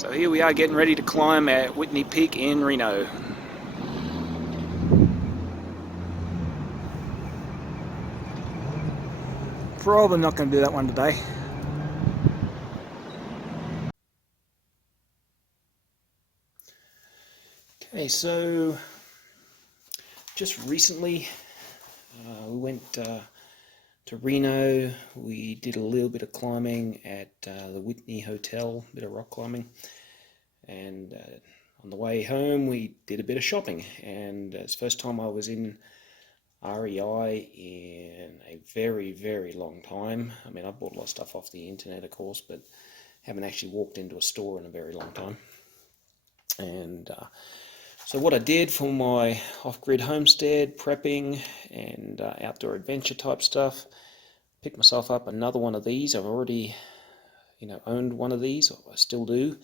So here we are getting ready to climb at Whitney Peak in Reno. Probably not going to do that one today. Okay, so just recently we went to Reno. We did a little bit of climbing at the Whitney Hotel, a bit of rock climbing, and on the way home we did a bit of shopping. And it's the first time I was in REI in a very, very long time. I mean, I bought a lot of stuff off the internet, of course, but haven't actually walked into a store in a very long time. And so what I did for my off-grid homestead, prepping and outdoor adventure type stuff, picked myself up another one of these. I've already, owned one of these. I still do.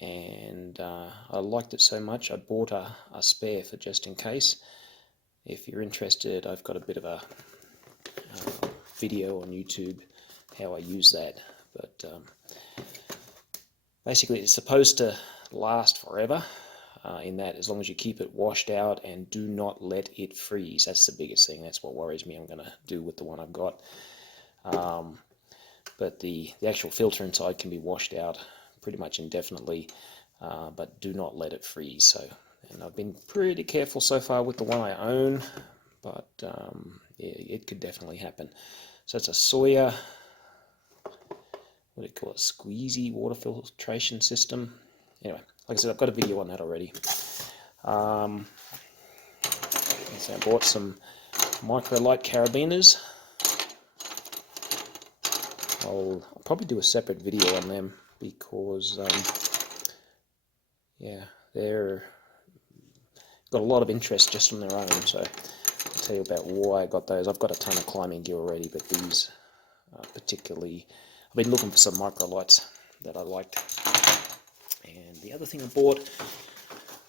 And I liked it so much, I bought a spare for just in case. If you're interested, I've got a bit of a video on YouTube how I use that. But basically it's supposed to last forever, in that as long as you keep it washed out and do not let it freeze. That's the biggest thing. That's what worries me. I'm going to do with the one I've got. But the actual filter inside can be washed out pretty much indefinitely, but do not let it freeze. So, and I've been pretty careful so far with the one I own, but it could definitely happen. So it's a Sawyer, what do you call it, squeezy water filtration system. Anyway, like I said, I've got a video on that already. So I bought some micro-light carabiners. I'll probably do a separate video on them because, yeah, they're got a lot of interest just on their own. So I'll tell you about why I got those. I've got a ton of climbing gear already, but these particularly, I've been looking for some micro-lights that I liked. And the other thing I bought,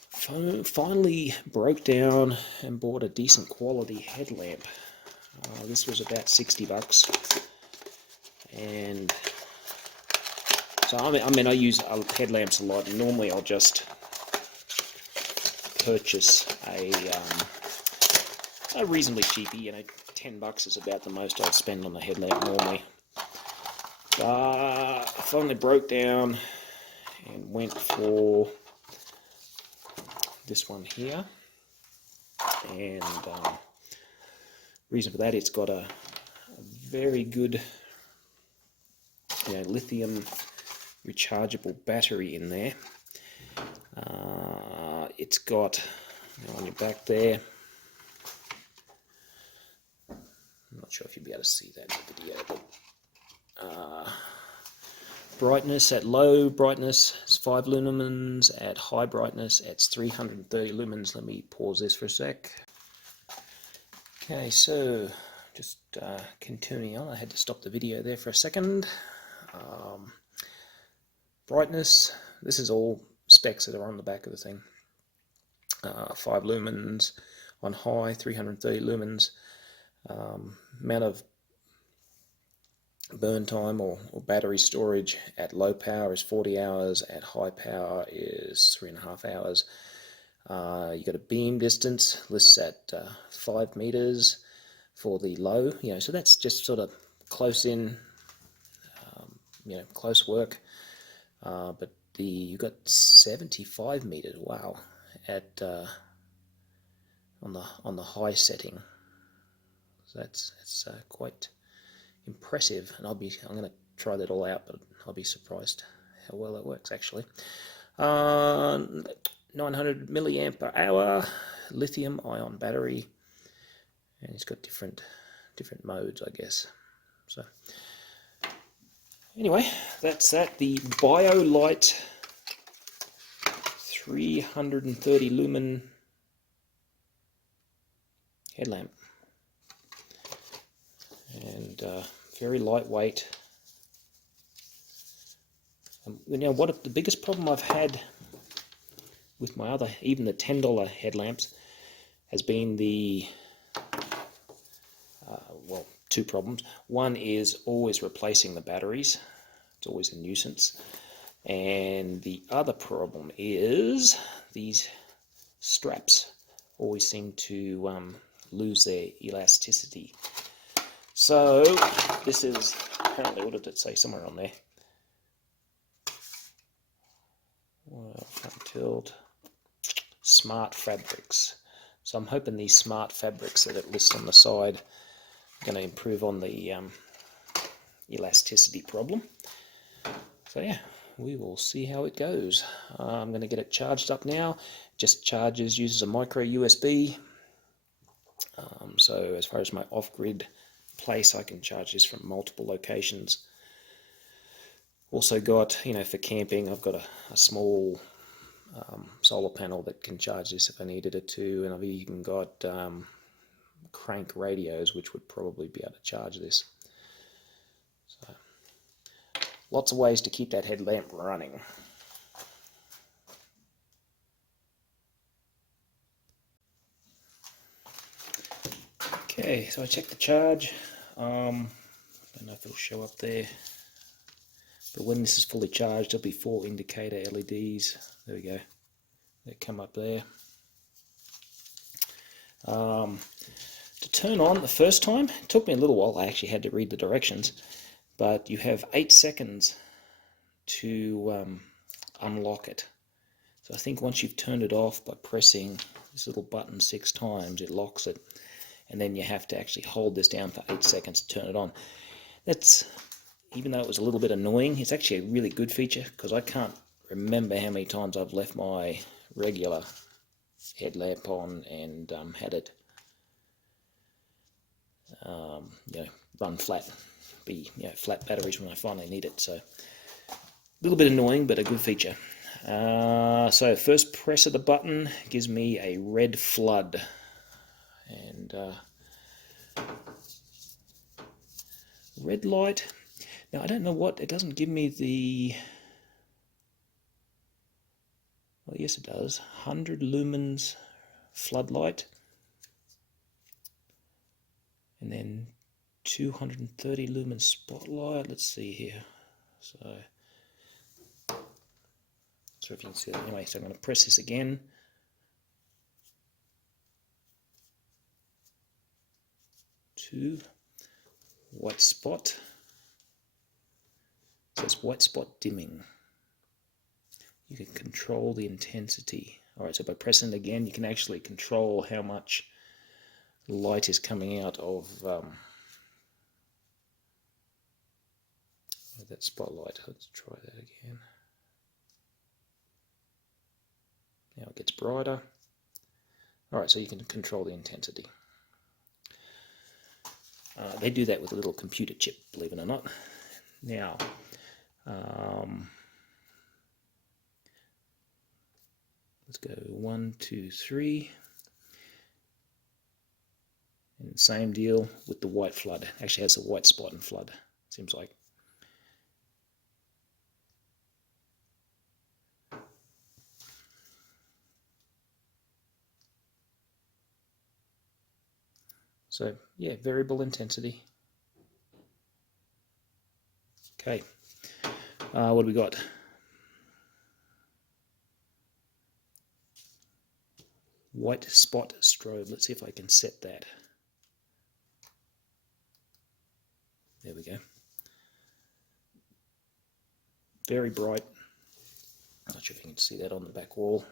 finally broke down and bought a decent quality headlamp. This was about 60 bucks. And so I mean I use headlamps a lot, and normally I'll just purchase a reasonably cheapy, 10 bucks is about the most I'd spend on the headlamp normally. I finally broke down and went for this one here, and reason for that, it's got a very good lithium rechargeable battery in there. It's got, on your back there, I'm not sure if you'll be able to see that in the video, but brightness at low brightness is 5 lumens, at high brightness it's 330 lumens. Let me pause this for a sec. Okay, so just continuing on, I had to stop the video there for a second. Brightness, this is all specs that are on the back of the thing. 5 lumens on high, 330 lumens. Amount of burn time or battery storage at low power is 40 hours, at high power is 3.5 hours. You got a beam distance, lists at 5 meters for the low, so that's just sort of close in, close work. But you got 75 meters, wow, at on the high setting. So that's quite impressive, and I'm going to try that all out, but I'll be surprised how well it works actually. 900 milliamp per hour lithium ion battery, and it's got different modes, I guess. So anyway, that's that. The BioLite 330 lumen headlamp, and very lightweight. The biggest problem I've had with my other, even the $10 headlamps, has been the well, two problems. One is always replacing the batteries. It's always a nuisance. And the other problem is these straps always seem to lose their elasticity. So this is apparently, what did it say somewhere on there? Well, front tilt, smart fabrics. So I'm hoping these smart fabrics that it lists on the side are going to improve on the elasticity problem. So yeah, we will see how it goes. I'm going to get it charged up now. Just charges, uses a micro USB. So as far as my off-grid place, I can charge this from multiple locations. Also got, for camping, I've got a small solar panel that can charge this if I needed it to, and I've even got crank radios which would probably be able to charge this. So lots of ways to keep that headlamp running. Okay, so I checked the charge. I don't know if it'll show up there, but when this is fully charged, there'll be 4 indicator LEDs. There we go. They come up there. To turn on the first time, it took me a little while. I actually had to read the directions, but you have 8 seconds to unlock it. So I think once you've turned it off by pressing this little button 6 times, it locks it, and then you have to actually hold this down for 8 seconds to turn it on. That's, even though it was a little bit annoying, it's actually a really good feature, because I can't remember how many times I've left my regular headlamp on and had it run flat, be flat batteries when I finally need it. So a little bit annoying, but a good feature. So first press of the button gives me a red flood, and red light. Now I don't know what, it doesn't give me the, well, yes it does, 100 lumens floodlight, and then 230 lumen spotlight. Let's see here. So if you can see that. Anyway, so I'm going to press this again. To white spot. It says white spot dimming. You can control the intensity. Alright, so by pressing it again, you can actually control how much light is coming out of that spotlight. Let's try that again. Now it gets brighter. Alright, so you can control the intensity. They do that with a little computer chip, believe it or not. Now, let's go 1, 2, 3. And same deal with the white flood. Actually has a white spot and flood, seems like. So yeah, variable intensity. Okay, what do we got? White spot strobe. Let's see if I can set that. There we go. Very bright. Not sure if you can see that on the back wall.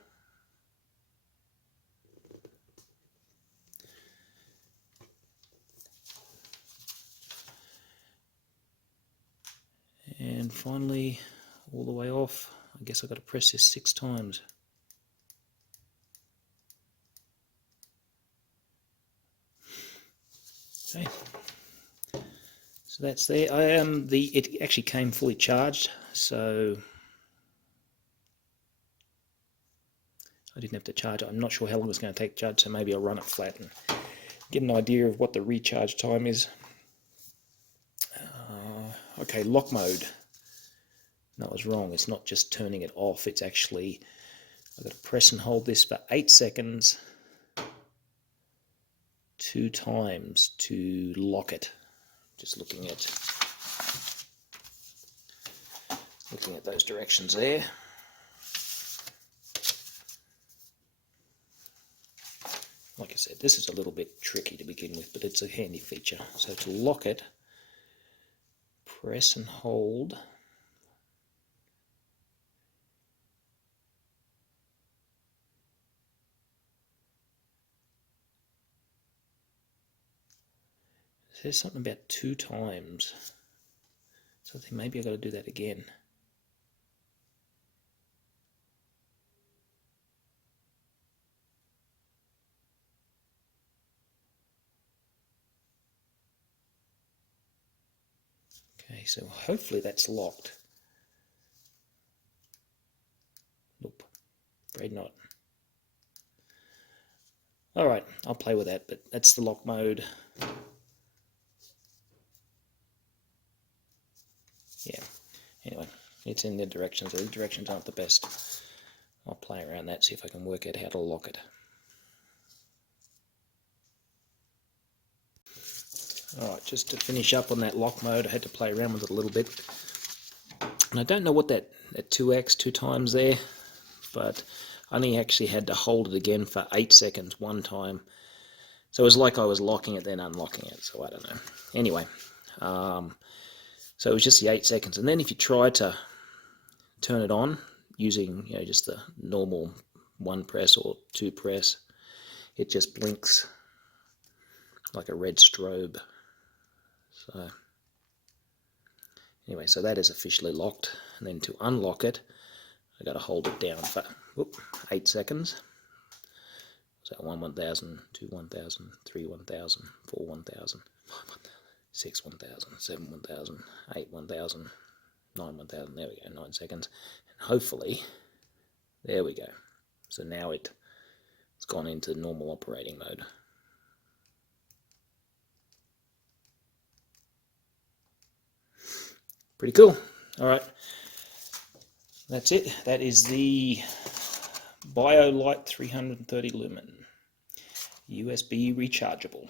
And finally, all the way off. I guess I've got to press this 6 times. Okay. So that's there. It actually came fully charged, so I didn't have to charge it. I'm not sure how long it's going to take to charge, so maybe I'll run it flat and get an idea of what the recharge time is. Okay, lock mode. No, I was wrong. It's not just turning it off. It's actually, I've got to press and hold this for 8 seconds 2 times to lock it. Just looking at looking at those directions there. Like I said, this is a little bit tricky to begin with, but it's a handy feature. So to lock it, press and hold. It says something about 2 times. So I think maybe I've got to do that again. Okay, so hopefully that's locked. Nope, afraid not. Alright, I'll play with that, but that's the lock mode. Yeah, anyway, it's in the directions. The directions aren't the best. I'll play around that, see if I can work out how to lock it. Alright, just to finish up on that lock mode, I had to play around with it a little bit. And I don't know what that 2x, 2 times there, but I only actually had to hold it again for 8 seconds one time. So it was like I was locking it, then unlocking it, so I don't know. Anyway, so it was just the 8 seconds. And then if you try to turn it on using, just the normal 1 press or 2 press, it just blinks like a red strobe. So anyway, so that is officially locked. And then to unlock it, I got to hold it down for 8 seconds. So 1 1000, 2 1000, 3 1000, 4 1000, 5 1000, 6 1000, 7 1000, 8 1000, 9 1000. There we go, 9 seconds. And hopefully, there we go. So now it's gone into normal operating mode. Pretty cool. Alright, that's it. That is the BioLite 330 lumen. USB rechargeable.